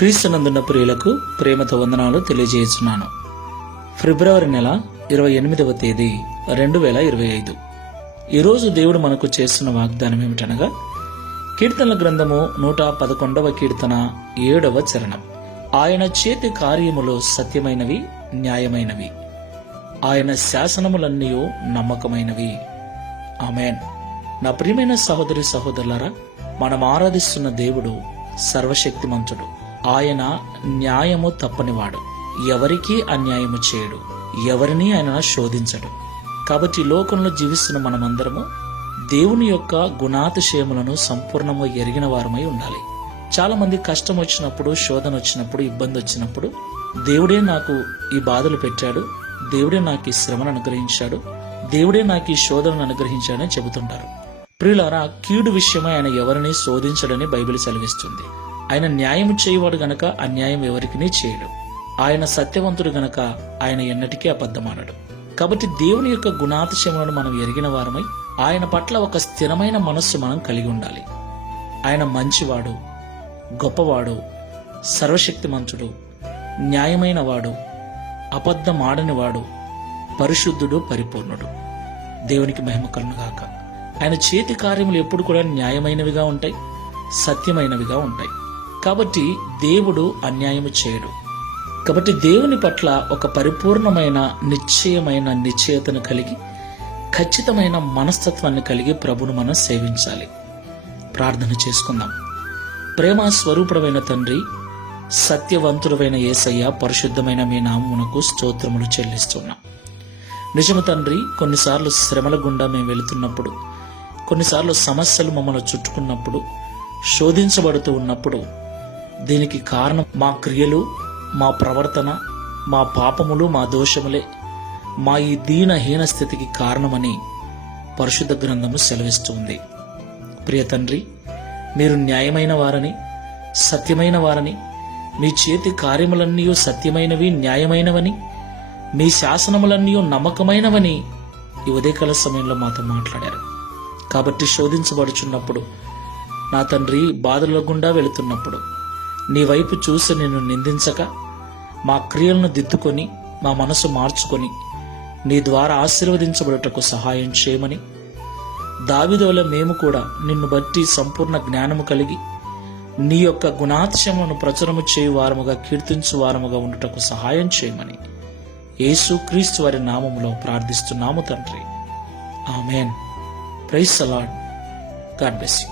క్రీస్తునందున్న ప్రియులకు ప్రేమతో వందనాలు తెలియజేస్తున్నాను. ఫిబ్రవరి నెల 28వ తేదీ 2025. ఈరోజు దేవుడు మనకు చేస్తున్న వాగ్దానం ఏమిటనగా, కీర్తనల గ్రంథము 111వ కీర్తన 7వ చరణం. ఆయన చేతి కార్యములు సత్యమైనవి, న్యాయమైనవి, ఆయన శాసనములన్నీ నమ్మకమైనవి. ఆమేన్. నా ప్రియమైన సహోదరి సహోదరులారా, మనం ఆరాధిస్తున్న దేవుడు సర్వశక్తిమంతుడు. ఆయన న్యాయము తప్పనివాడు, ఎవరికీ అన్యాయము చేయడు, ఎవరిని ఆయన శోధించడు. కాబట్టి లోకంలో జీవిస్తున్న మనమందరము దేవుని యొక్క గుణాతిశయములను సంపూర్ణంగా ఎరిగిన వారమై ఉండాలి. చాలా మంది కష్టం వచ్చినప్పుడు, శోధన వచ్చినప్పుడు, ఇబ్బంది వచ్చినప్పుడు దేవుడే నాకు ఈ బాధలు పెట్టాడు, దేవుడే నాకు ఈ శ్రమను అనుగ్రహించాడు, దేవుడే నాకు ఈ శోధనను అనుగ్రహించాడని చెబుతుంటారు. ప్రియులారా, కీడు విషయమై ఆయన ఎవరిని శోధించడని బైబిల్ సెలవిస్తుంది. ఆయన న్యాయం చేయవాడు గనక అన్యాయం ఎవరికినీ చేయడు. ఆయన సత్యవంతుడు గనక ఆయన ఎన్నటికీ అబద్ధమానడు. కాబట్టి దేవుని యొక్క గుణాతిశయములను మనం ఎరిగిన వారమై ఆయన పట్ల ఒక స్థిరమైన మనస్సు మనం కలిగి ఉండాలి. ఆయన మంచివాడు, గొప్పవాడు, సర్వశక్తిమంతుడు, న్యాయమైన వాడు, అబద్ధమాడనివాడు, పరిశుద్ధుడు, పరిపూర్ణుడు. దేవునికి మహిమ కలుగుగాక. ఆయన చేతి కార్యములు ఎప్పుడు కూడా న్యాయమైనవిగా ఉంటాయి, సత్యమైనవిగా ఉంటాయి. కాబట్టి దేవుడు అన్యాయము చేయడు. కాబట్టి దేవుని పట్ల ఒక పరిపూర్ణమైన నిశ్చయమైన నిశ్చయతను కలిగి, ఖచ్చితమైన మనస్తత్వాన్ని కలిగి ప్రభును మనం సేవించాలి. ప్రార్థన చేసుకుందాం. ప్రేమ స్వరూపుడమైన తండ్రి, సత్యవంతుడైన యేసయ్య, పరిశుద్ధమైన మీ నామమునకు స్తోత్రములు చెల్లిస్తున్నాం. నిజము తండ్రి, కొన్నిసార్లు శ్రమల గుండా మేము వెళుతున్నప్పుడు, కొన్నిసార్లు సమస్యలు మమ్మల్ని చుట్టుకున్నప్పుడు, శోధించబడుతూ ఉన్నప్పుడు దీనికి కారణం మా క్రియలు, మా ప్రవర్తన, మా పాపములు, మా దోషములే మా ఈ దీనహీన స్థితికి కారణమని పరిశుద్ధ గ్రంథము సెలవిస్తుంది. ప్రియ తండ్రి, మీరు న్యాయమైన వారని, సత్యమైన వారని, మీ చేతి కార్యములన్నీ సత్యమైనవి, న్యాయమైనవని, మీ శాసనములన్నీ నమ్మకమైనవని ఈ ఉదయకాల సమయంలో మాతో మాట్లాడారు. కాబట్టి శోధించబడుచున్నప్పుడు, నా తండ్రి, బాధల గుండా వెళుతున్నప్పుడు నీ వైపు చూసి నిన్ను నిందించక, మా క్రియలను దిద్దుకొని, మా మనసు మార్చుకొని నీ ద్వారా ఆశీర్వదించబడుటకు సహాయం చేయమని, దావీదువలె మేము కూడా నిన్ను బట్టి సంపూర్ణ జ్ఞానము కలిగి నీ యొక్క గుణాతిశయములను ప్రచురము చేయు వారముగా, కీర్తించు వారముగా ఉండుటకు సహాయం చేయమని యేసు క్రీస్తు వారి నామములో ప్రార్థిస్తున్నాము తండ్రి. Amen. Praise the lord. God bless you.